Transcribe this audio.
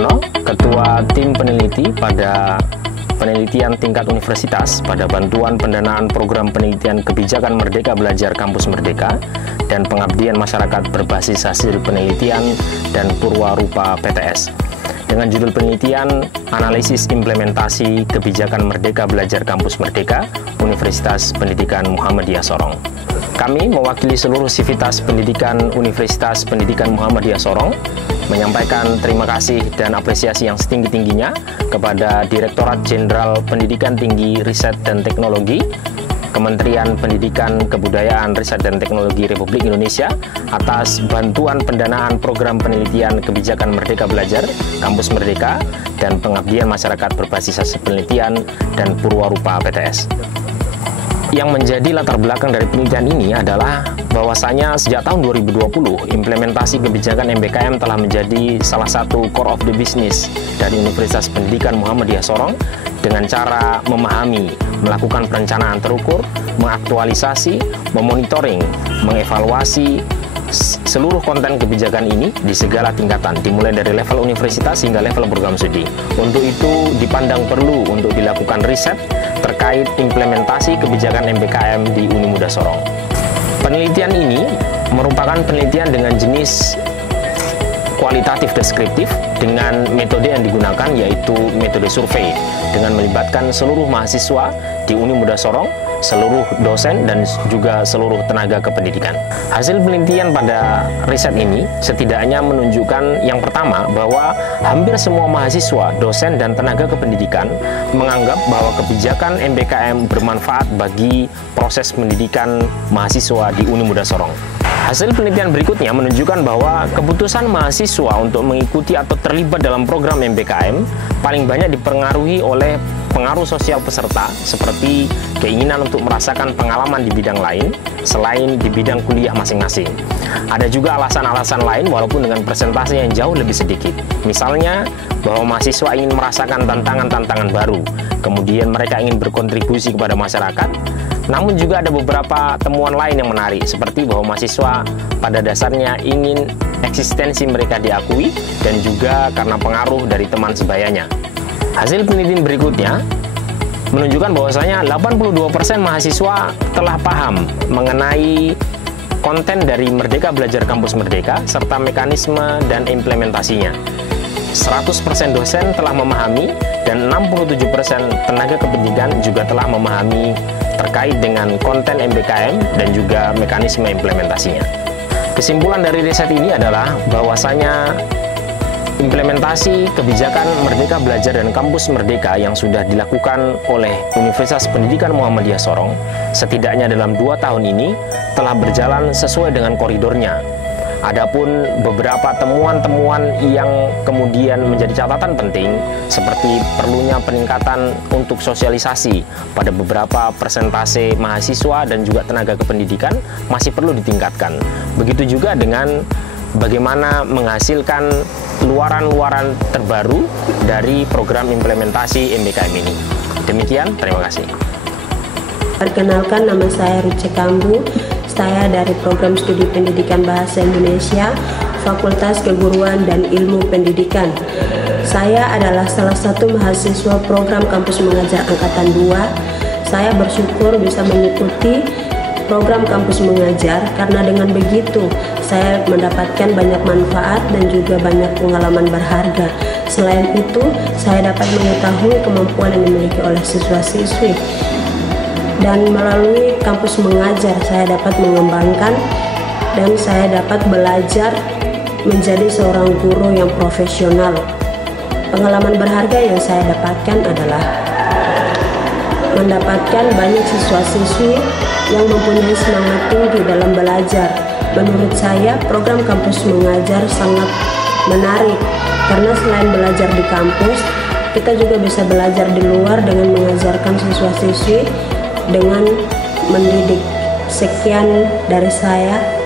Sumarsono, Ketua Tim Peneliti pada penelitian tingkat universitas pada bantuan pendanaan program penelitian kebijakan Merdeka Belajar Kampus Merdeka dan pengabdian masyarakat berbasis hasil penelitian dan Purwarupa PTS. Dengan judul penelitian Analisis Implementasi Kebijakan Merdeka Belajar Kampus Merdeka Universitas Pendidikan Muhammadiyah Sorong. Kami mewakili seluruh sivitas pendidikan Universitas Pendidikan Muhammadiyah Sorong menyampaikan terima kasih dan apresiasi yang setinggi-tingginya kepada Direktorat Jenderal Pendidikan Tinggi Riset dan Teknologi, Kementerian Pendidikan, Kebudayaan, Riset dan Teknologi Republik Indonesia atas bantuan pendanaan program penelitian kebijakan Merdeka Belajar Kampus Merdeka dan pengabdian masyarakat berbasis hasil penelitian dan Purwarupa PTS. Yang menjadi latar belakang dari penelitian ini adalah bahwasanya sejak tahun 2020 implementasi kebijakan MBKM telah menjadi salah satu core of the business dari Universitas Pendidikan Muhammadiyah Sorong dengan cara memahami, melakukan perencanaan terukur, mengaktualisasi, memonitoring, mengevaluasi seluruh konten kebijakan ini di segala tingkatan, dimulai dari level universitas hingga level program studi. Untuk itu dipandang perlu untuk dilakukan riset terkait implementasi kebijakan MBKM di Unimuda Sorong. Penelitian ini merupakan penelitian dengan jenis kualitatif deskriptif dengan metode yang digunakan yaitu metode survei dengan melibatkan seluruh mahasiswa di Unimuda Sorong, seluruh dosen dan juga seluruh tenaga kependidikan. Hasil penelitian pada riset ini setidaknya menunjukkan yang pertama bahwa hampir semua mahasiswa, dosen dan tenaga kependidikan menganggap bahwa kebijakan MBKM bermanfaat bagi proses pendidikan mahasiswa di Unimuda Sorong. Hasil penelitian berikutnya menunjukkan bahwa keputusan mahasiswa untuk mengikuti atau terlibat dalam program MBKM paling banyak dipengaruhi oleh pengaruh sosial peserta seperti keinginan untuk merasakan pengalaman di bidang lain selain di bidang kuliah masing-masing. Ada juga alasan-alasan lain walaupun dengan persentase yang jauh lebih sedikit. Misalnya bahwa mahasiswa ingin merasakan tantangan-tantangan baru, kemudian mereka ingin berkontribusi kepada masyarakat. Namun juga ada beberapa temuan lain yang menarik seperti bahwa mahasiswa pada dasarnya ingin eksistensi mereka diakui dan juga karena pengaruh dari teman sebayanya. Hasil penelitian berikutnya menunjukkan bahwasanya 82% mahasiswa telah paham mengenai konten dari Merdeka Belajar Kampus Merdeka serta mekanisme dan implementasinya. 100% dosen telah memahami dan 67% tenaga kependidikan juga telah memahami terkait dengan konten MBKM dan juga mekanisme implementasinya. Kesimpulan dari riset ini adalah bahwasanya implementasi kebijakan Merdeka Belajar dan Kampus Merdeka yang sudah dilakukan oleh Universitas Pendidikan Muhammadiyah Sorong setidaknya dalam 2 tahun ini telah berjalan sesuai dengan koridornya. Adapun beberapa temuan-temuan yang kemudian menjadi catatan penting seperti perlunya peningkatan untuk sosialisasi pada beberapa persentase mahasiswa dan juga tenaga kependidikan masih perlu ditingkatkan. Begitu juga dengan bagaimana menghasilkan luaran-luaran terbaru dari program implementasi MBKM ini. Demikian, terima kasih. Perkenalkan, nama saya Ruce Kambu. Saya dari Program Studi Pendidikan Bahasa Indonesia, Fakultas Keguruan dan Ilmu Pendidikan. Saya adalah salah satu mahasiswa program Kampus Mengajar Angkatan 2. Saya bersyukur bisa mengikuti program Kampus Mengajar karena dengan begitu saya mendapatkan banyak manfaat dan juga banyak pengalaman berharga. Selain itu, saya dapat mengetahui kemampuan yang dimiliki oleh siswa-siswi. Dan melalui Kampus Mengajar saya dapat mengembangkan dan saya dapat belajar menjadi seorang guru yang profesional. Pengalaman berharga yang saya dapatkan adalah mendapatkan banyak siswa-siswi yang mempunyai semangat tinggi dalam belajar. Menurut saya program Kampus Mengajar sangat menarik karena selain belajar di kampus, kita juga bisa belajar di luar dengan mengajarkan siswa-siswi dengan mendidik. Sekian dari saya.